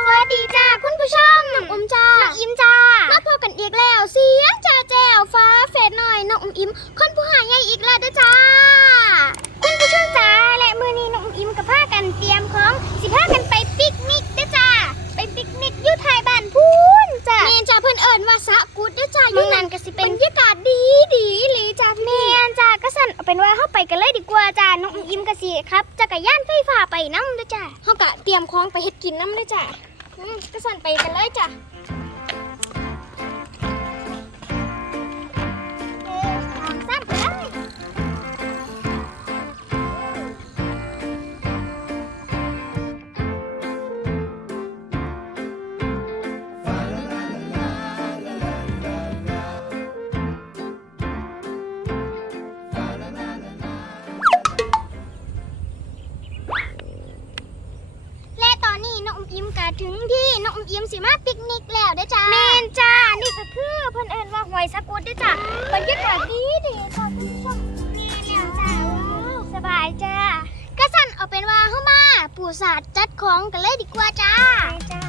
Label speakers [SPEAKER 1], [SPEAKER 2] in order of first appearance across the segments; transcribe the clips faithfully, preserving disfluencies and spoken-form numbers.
[SPEAKER 1] วัสดีจ้าคุณผู้ชมน้องอุ้มจ้าน้องอิมจ้ามาพบกันอีกแล้วเสียงจ้าแจ๋วฟ้าเฟดหน่อยน้องอุ้มอิมคนผู้หายใหญ่อีกแล้วเด้อจ้าคุณผู้ชมจ้าและมื้อนี้น้องอุ้มอิมกับพากันเตรียมของสิพากันไปปิกนิกเด้อจ้าไปปิกนิกอยู่ท้ายบ้านพูนจ้าแม่นจ้าเพิ่นเอิ้นว่าสะกุดเด้อจ้าอยู่นั่นก็สิเป็นบรรยากาศดีดีอีหลีจ้าแม่นจ้าก็สั่นเอาเป็นว่าเฮาไปกันเลยดีกว่าจ้าน้องอุ้มอิมก็สิครับจักรยานไฟฟ้าไปนำเด้อจ้าเฮาก็เตรียมของไปเฮ็ดกินนำเด้อจ้าอืมก็สั่นไปกันเลยจ้ะเอ๊ะทางสั้นไปเลยและตอนนี้น้องอุ้มอิมก็ถึงที่น้องอุ้มอิมสิมาปิกนิกแล้วเด้อจ้าแม่นจ้านี่ก็คือเพิ่นเอิ้นว่าห้วยสะกุดเด้อจ้าบรรยากาศดีดีค่ะคุณผู้ชมแม่นแล้วจ้าสบายจ้าก็สั่นเอาเป็นว่าเฮามาปูสาดจัดของกันเลยดีกว่าจ้าจ้า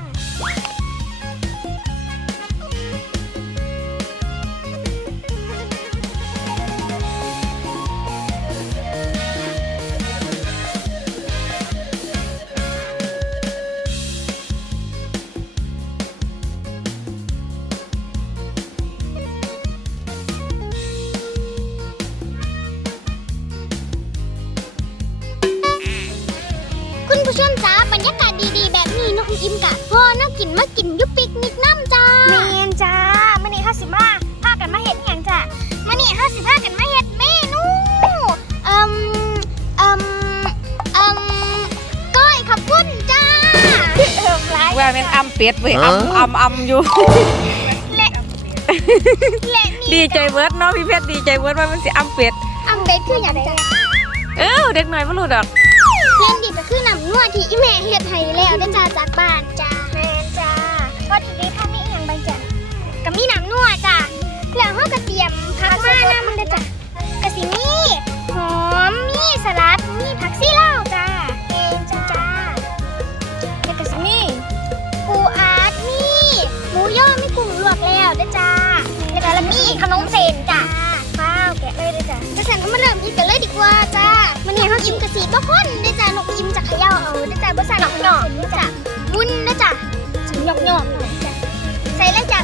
[SPEAKER 1] คุณผู้ชมจ้าบรรยากาศดีๆแบบนี้น้องอุ้มอิมกะพอน่ากินมากินยุปิกนิกน้ำจ้าแม่นจ้ามื้อนี้เฮาสิมาพากันมาเฮ็ดหยังจ้ามื้อนี้เฮาสิพากันมาเฮ็ดเมนูเอิ่มเอิ่มเอิ่มก้อยขับปุ้นจ้าเอิ่มหลาย
[SPEAKER 2] ว่าเป็นอำเป็ดเว้ยอำอำอำอยู่
[SPEAKER 1] และและนี่
[SPEAKER 2] ดีใจเบิร์ดเนาะพี่เพชรดีใจเบิร์ดว่ามันสิอำเป็ด
[SPEAKER 1] อำเป็ดคือหยังจ้า
[SPEAKER 2] เออเด็กหน่อยบ่รู้ดอก
[SPEAKER 1] เล่นดีก็คือน้ำนวดที่อีแม่เฮ็ดให้แล้วได้จ้าจากบ้านจ้าแม่นจ้าวัตถุดิบถ้ามีอีหยังบางจ้ะก็มีน้ำนวดจ้าแล้วเฮาก็เตรียมผักมานำเด้อจ้ะก็สิมีหอมมีสลัดมีผักซีลาวจ้าแม่นจ้าแล้วก็สิมีปูอาดมีหมูย่อมีกุ้งลวกแล้วเด้อจ้าแล้วก็มีขนมเส้นจ้าว้าวแกะเลยเด้อจ้ะก็สั่นก็มาเริ่มกินกันเลยดีกว่าจ้ามื้อนี้เฮากินกะสิบ่คนเด้อจ้านกอิ่มจะเขย่าเอาเด้อจ้าบ่สั่นหนอกๆเด้อจ้าวุ้นเด้อจ้าสิหยอกๆหน่อยจ้ะใส่เลยจ้ะ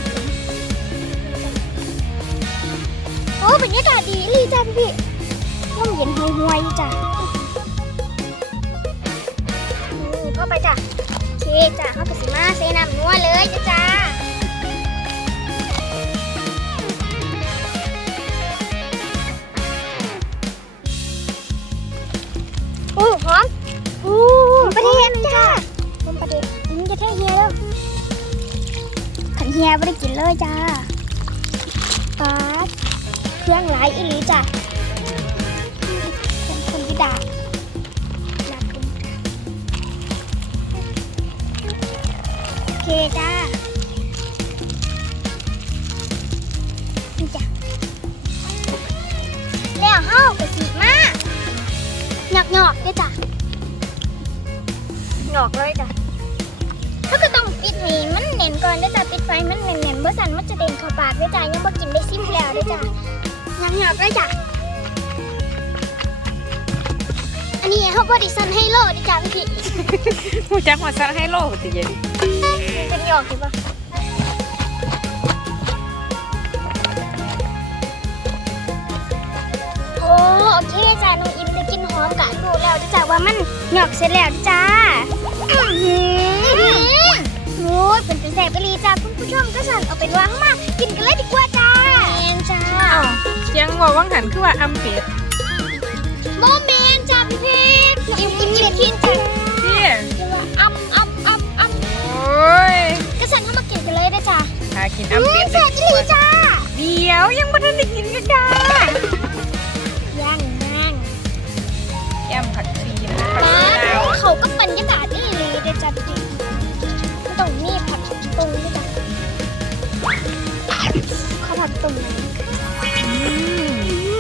[SPEAKER 1] โอ้บรรยากาศดีอีหลีจ้าพี่ๆลมเย็นห่วยๆจ้ะอือเข้าไปจ้ะโอเคจ้ะเฮาก็สิมาใส่น้ำนัวเลยจ้ะจ้าโอ้หอมโอ้ประเด็นจ้าหอมประเด็นนี่จะเทเฮียแล้วขันเฮียไม่ได้กินเลยจ้าป๊าดเครื่องหลายอีหลีจ้าคนคนพิดาดาคุณโอเคจ้านี่จ้ะแล้วเฮากะสิมาหยอกหยอกเลยจ้ะหยอกเลยจ้ะถ้าก็ต้องปิดให้มันเน่นก่อนด้วยจ้ะปิดไฟมันเน่นๆเมื่อสั่นมันจะเด่นเข้าปากด้วยจ้ะยังบ่กินได้ซิมแล้วด้วยจ้ะหยอกหยอกเลยจ้ะอันนี้เขาบริสันให้โลด้วยจ้ะพี่
[SPEAKER 2] ผู้จักมาซักให้โลกติเย็น
[SPEAKER 1] เป็นหยอกใช่ปะโอ้โอเคจ้ะน้องอิมได้กินหอมกะดูแล้วจ้ะว่ามันหยอกเสร็จแล้วจ้าอื้อหือโอ้ยเป็นเป็นแสบไปเลยจ้าคุณผู้ชมก็สั่นเอาเป็นว่าเข้ามากินกันเลยดีกว่าจ้าแมนจ้า
[SPEAKER 2] เสียงว่าว่างหันคือว่าอำเป็ด
[SPEAKER 1] โมเมนจ้าพี่เพชรอิมอิมอิมกินจ้า
[SPEAKER 2] พี่
[SPEAKER 1] เรียกว่าอ้ำอ้ำอ้ำอ้ำ
[SPEAKER 2] โอ้ย
[SPEAKER 1] ก็สั่นเข้ามากินกันเลยนะจ้า
[SPEAKER 2] หากิน
[SPEAKER 1] อื
[SPEAKER 2] อำ
[SPEAKER 1] ม
[SPEAKER 2] เป็ด
[SPEAKER 1] แสบไปเลยจ้า
[SPEAKER 2] เดี๋ยวยังบ่ทันได้กินกันจ้า
[SPEAKER 1] ย่างย่าง
[SPEAKER 2] แก้มผัดชีนะผัด
[SPEAKER 1] ป้า
[SPEAKER 2] ชีลาว
[SPEAKER 1] เขาก็บรรยากาศนี่เลยเด้อจ้าพี่ไม่ต้องมีผักตรงด้วยจ้ะข้าวผัดตรงไหน
[SPEAKER 2] อืม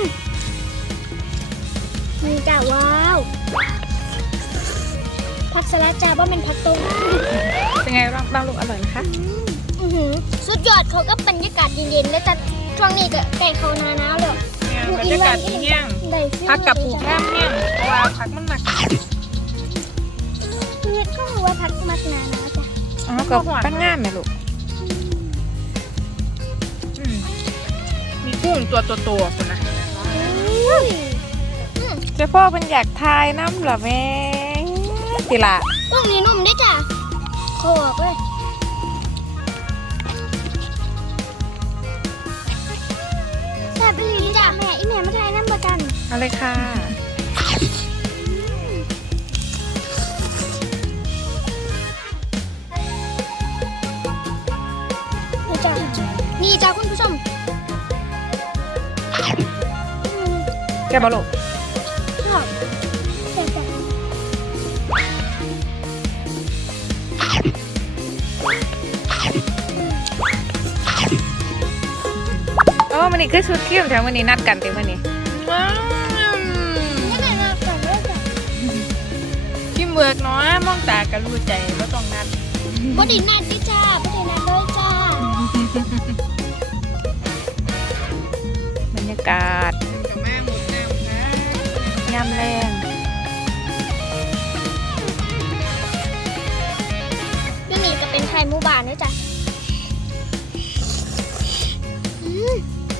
[SPEAKER 1] นี่จ้าว้าวผักสลัดจ้าว่าเป็นผักตรง
[SPEAKER 2] เป็นไงบ้างลูกอร่อยไหมคะ
[SPEAKER 1] อือหือสุดยอดเขาก็บรรยากาศเย็นๆแล้วจะช่วงนี้ก็ใกล้เข้าหน้าหนาวแล้ว
[SPEAKER 2] เนี่ยบรรยากาศดีแห้ง
[SPEAKER 1] ได้ฟิล
[SPEAKER 2] พักกับปลูกแห้งแห้งเพราะว่าพักมันหนัก
[SPEAKER 1] พืชก็คือว่าพักมักหนาหนาวจ้ะ
[SPEAKER 2] อ๋อกับปั้นง่ามไหมลูกอืมมีกุ้งตัวโตๆคนนะ
[SPEAKER 1] อุ้ยอืม
[SPEAKER 2] เจ้าพ่อเป็นอยากทายน้ำเหรอแม่ติละ
[SPEAKER 1] กุ้งนี่นุ่มด้วยจ้ะขอบอกเลยแซ่บอีหลีจ้ะแม่อีแม่มาทายน้ำประกัน
[SPEAKER 2] เอาเลยค่ะ
[SPEAKER 1] นี่จ้ะนี่จ้ะคุณผู้ชมอืม
[SPEAKER 2] แกบอกลูก
[SPEAKER 1] ชอบแซ่บจ้ะ
[SPEAKER 2] โอ้มันนี่คือชุดเข้มแถวมันนี่นัดกันเต็มมันนี่ว้าว
[SPEAKER 1] นี่ไหนมาก่อนเลยจ้ะ
[SPEAKER 2] พี่เมือกเนาะมองตากันรู้ใจว่าต้องนัด
[SPEAKER 1] บไดีนัดดิจ้าบไดีนัดเลยจ้า
[SPEAKER 2] บรรยากาศกับแม่หมดน้ำนะยามแรง
[SPEAKER 1] ที่นี่ก็เป็นไทยหมู่บ้านด้วยจ้ะอืม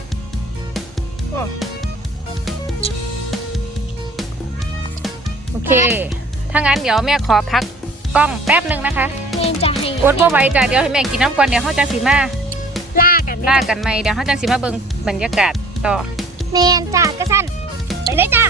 [SPEAKER 2] โอเค ถ้างั้นเดี๋ยวแม่ขอพักกล้องแป๊บหนึ่งนะคะ
[SPEAKER 1] เมนจะให้
[SPEAKER 2] อดบ่ไหวจ้ะเดี๋ยวให้แม่กินน้ำก่อนเดี๋ยวเขาจังสีมา
[SPEAKER 1] ล่ากัน
[SPEAKER 2] ล่ากันไหมเดี๋ยวเขาจังสีมาเบิ่งบรรยากาศต่อ
[SPEAKER 1] เมนจ้ากระสันไปเลยจ้า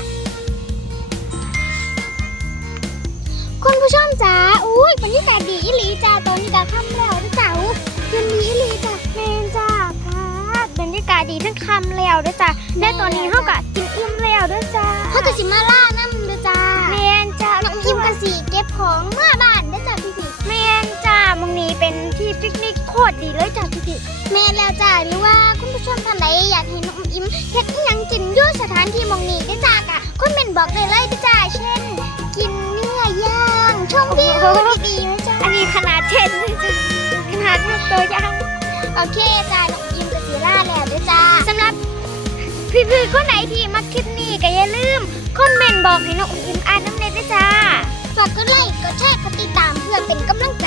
[SPEAKER 1] คุณผู้ชมจ้าอุ้ยบรรยากาศดีอีหลีจ้าตอนนี้ก็ค่ำแล้วด้วยจ้าอุ้ยคืนดีอีหลีจ้าเมนจ้าค่ะบรรยากาศดีทั้งค่ำแล้วด้วยจ้าและตอนนี้เขาก็กินอิ่มแล้วด้วยจ้าเขาก็สิมาล่าน้ำด้วยจ้าเมนจ้าน้องอิ่มก็สิเก็บของเมื่อบ้านด้วยจ้าพี่พี่เมนจ้ามึงนี้เป็นที่ปิกนิกโคตรดีเลยจ้าพี่พี่เมนแล้วจ้าหรือว่าคุณผู้ชมท่านใดอยากเห็นน้องอิ่มเฮ็ดอิหยังกินอยู่สถานที่หมองนี้ด้วยจ้ากะคอมเมนต์บอกได้เลยด้วยจ้าเช่น กินเนื้อย่างชมวิวดีๆไหมจ้าอันนี้ขนาดเช่นเลยจ้าขนาดนักตัวย่างโอเคจ้าน้องอิ่มกับซีร่าแล้วด้วยจ้าสำหรับพี่ๆคนไหนที่มาคลิปนี้ก็อย่าลืมคอมเมนต์บอกให้น้องอิ่มอ่านน้ำเน็ตด้วยจ้าฝากกดไลค์กดแชร์กดติดตามเพื่อเป็นกำลังใจ